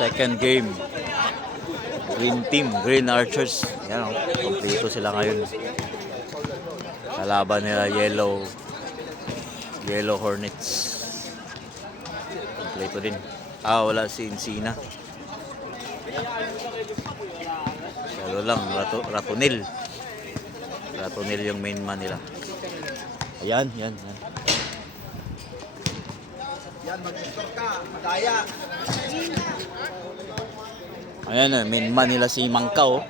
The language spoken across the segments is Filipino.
second game. Green team, Green Archers. Yan o, kompleto sila ngayon. Kalaban nila Yellow Hornets. Kompleto din. Wala si Encina. Salo lang, Ratonil. Ratonil yung main man nila. Ayan. Yan, mag-store ka, madaya. Ayan, main man nila si Mangkaw.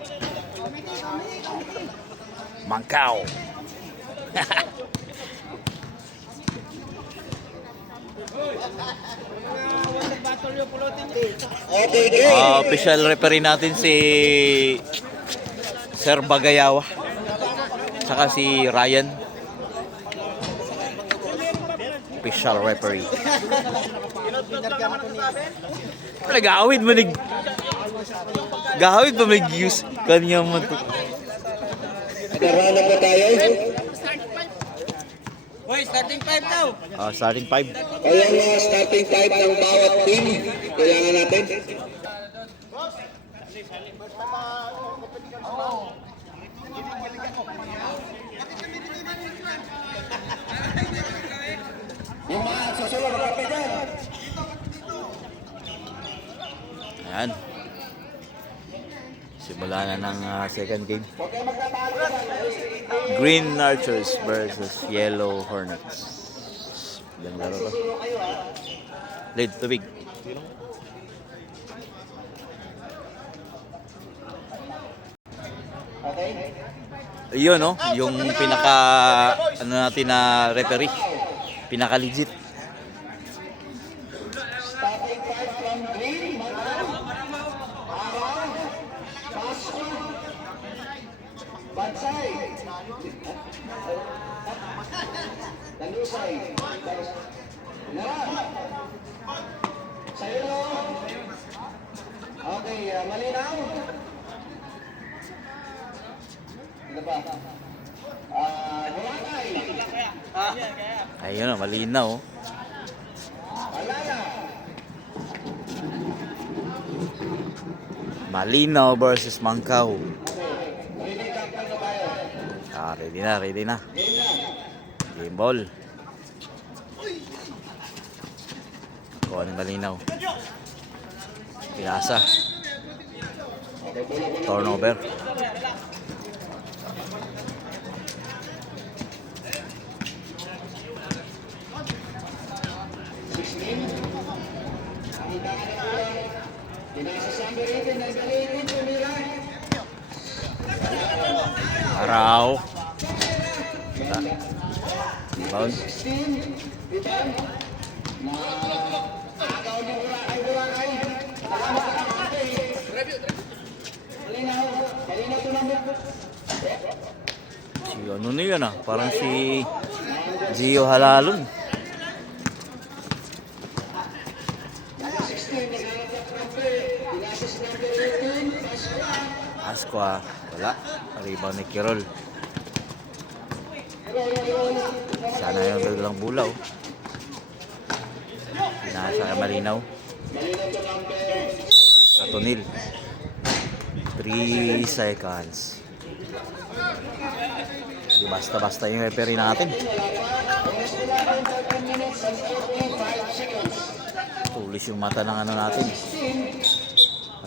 Mangkaw. Official referee natin si Sir Bagayawa. Saka si Ryan. Official referee. Nag-aawid mo gahawid pa mag-use kanya mo to. Nagkaroon po tayo. Hoy, starting 5 daw. Starting 5. Ayan na starting 5 ng bawat team. Kailangan natin. Yung mga susunod, kapit yan. Ayan. Simula na ng second game. Green Archers versus Yellow Hornets. Ilang laro to? Lead, tubig. Ayun, no? Yung pinaka natin na referee. Pinaka legit. Starting 5 from Green. Bansay. Dalusay. Sa'yo. Okay, malinaw. Ano ba? Boracay. Ayun, no? Malinaw. Alaya. Malinaw versus Mangkaw. Ready ka Ready na. Game na. Game ball. Kuha ni Malinaw. Pinasa. Turnover. Araw. Rebound. Si ano na yun parang si Gio Halalon. Asqua, wala. Rebound ni Kirol. Sana yung dalang bulaw. Pinasa ka Malinaw. Ratonil. 3 seconds. Di basta-basta yung referee natin. Tulis yung mata ng ano natin.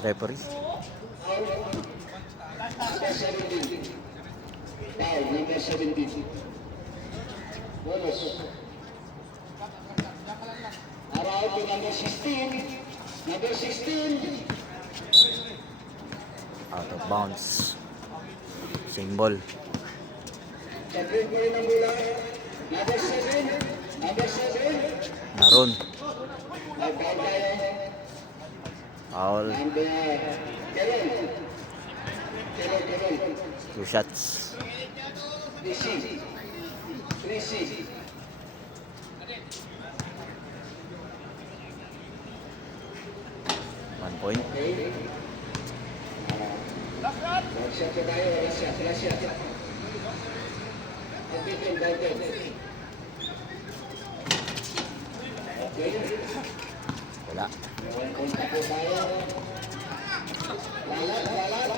Referee. Number 17. Bonus. Araw to number 16. Number 16. Out of bounds. Symbol. Sa-green ko rin ang bola. Number 7. Number 7. Naroon. Nag-foul tayo. Foul. Number Keron. Keron. 2 shots. 3C. 3C. One point. Last shot tayo. Last shot. Okay. Wala. Punta po tayo. Lalat.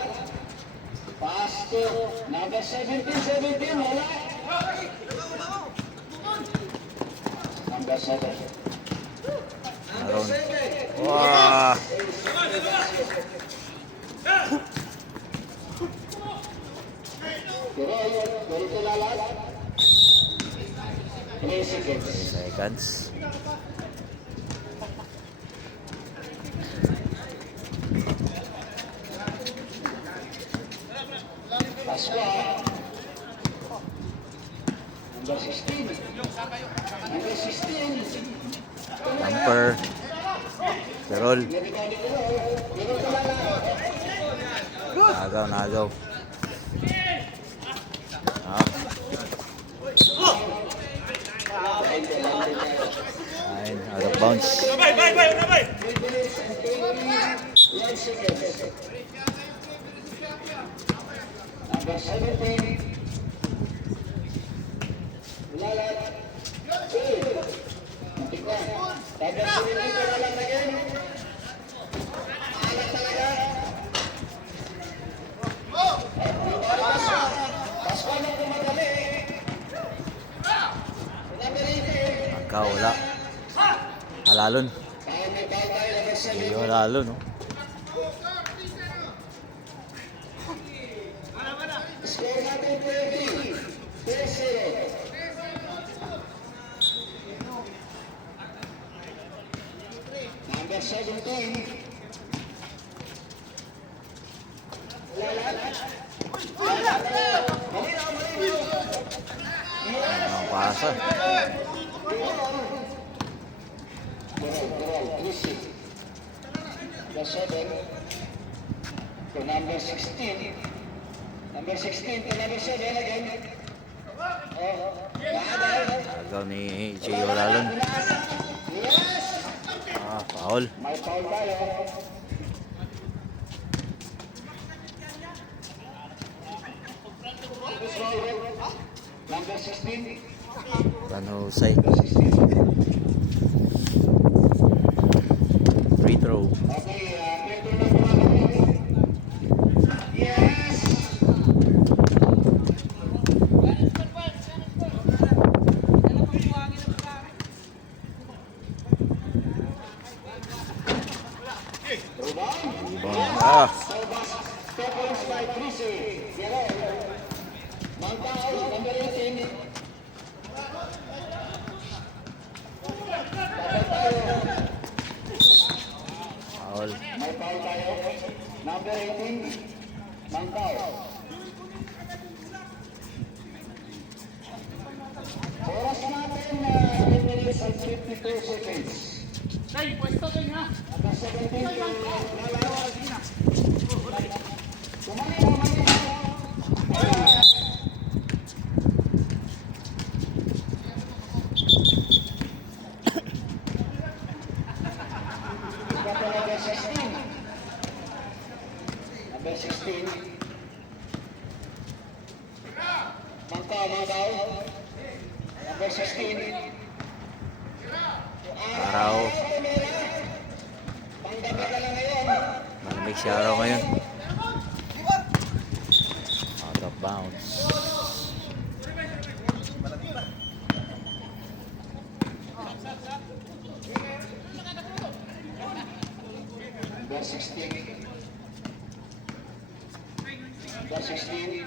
Pass to number 17, wala. Number 7. Aaron. Wah! Ganito lalat. 3 seconds. 3 seconds. Pasqua. Number 16. Number 16. Tamper. Perol. Nagaw. Ah. Ayun, out of bounds. 1 second. Number 17. Lalat. Tignan. Number 17 lalat again. Alat talaga. Pasqua na kumadali. Number 18. Angka, wala. Halalon. Tayo may ball tayo. Number 7. Hindi halalon, no? Score natin 20. 3-0. Number 17. Ang pasa. Number 7 to number 16. Number 16 to number 7 again. Agaw ni J. Halalon. Ah, foul. May foul tayo. Number 16. Panhusay. 16. Free throw. Okay, free throw na po. Yes! Rebound. Ah, Step points by Trisi. Mangkao, number 18. foul. May foul tayo. Number 18. Mangkao. Oras natin 10 minutes and 52 seconds. Number 17. Number 16. Number 16. Mangkao. Number 16. Araw. Panggabi ka lang ngayon. Malamig si Araw ngayon. Out of bounds. Number 16. Number 16.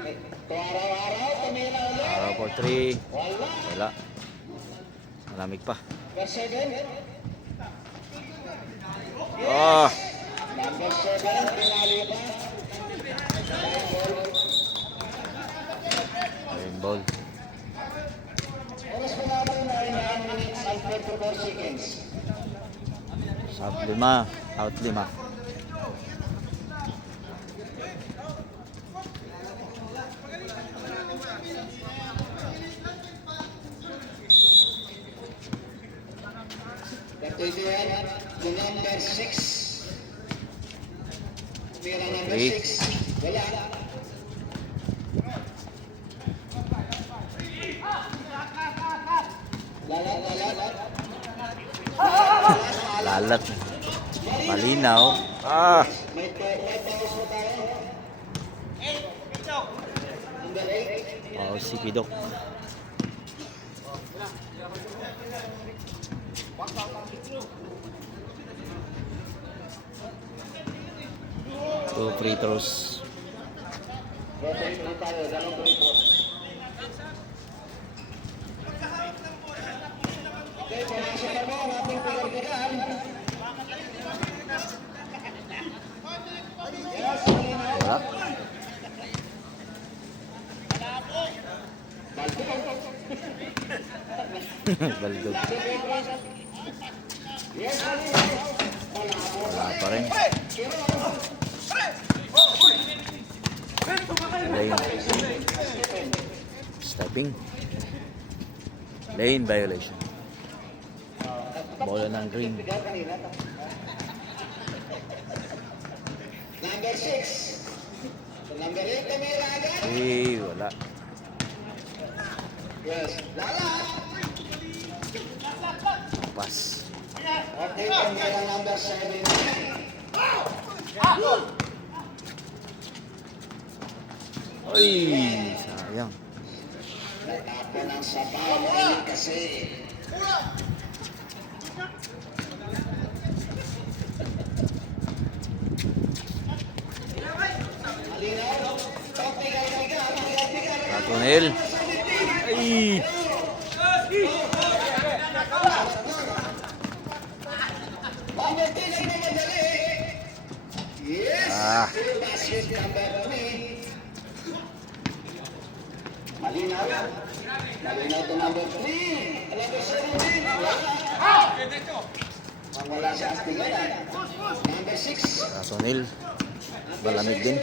Ito araw-araw, tumira ulit. Araw for 3. Wala. Wala. Malamig pa. Number 7. Ah, Number 7, pinali pa. rainbow. Oras po natin ay 9 minutes and 44 seconds. Sub 5. Out 5. Katidian, the number 6. Pira number Okay. 6. Wala. Lalat. Lalat. Malinaw. Ah! May pause mo tayo. Number 8. Oh, si Pidok. Two free throws. Rotate mo tayo. Dalawang free throws. Okay, pumasok na mo ang ating pinagbigan. Yes, malinaw. Wala. Baldog. Yes, malinaw. Wala pa rin. Lane. Stepping. Lane violation. Bola ng green. Number 6. Number 8 kami agad. Eh, wala. Yes. Lala. Pass. Okay, kami ang number 7. Ay, sayang. Natapon ang sabaw. Ayun kasi. Malinaw. Pagtigal-tigal. Ratonel. Ay! Pagtigal na madali. Yes. Ah. Basket number 3. Malinaw. Malinaw to number 3. Number 17. Wala siya astingan. Number 6. Ratonel. Malamig din.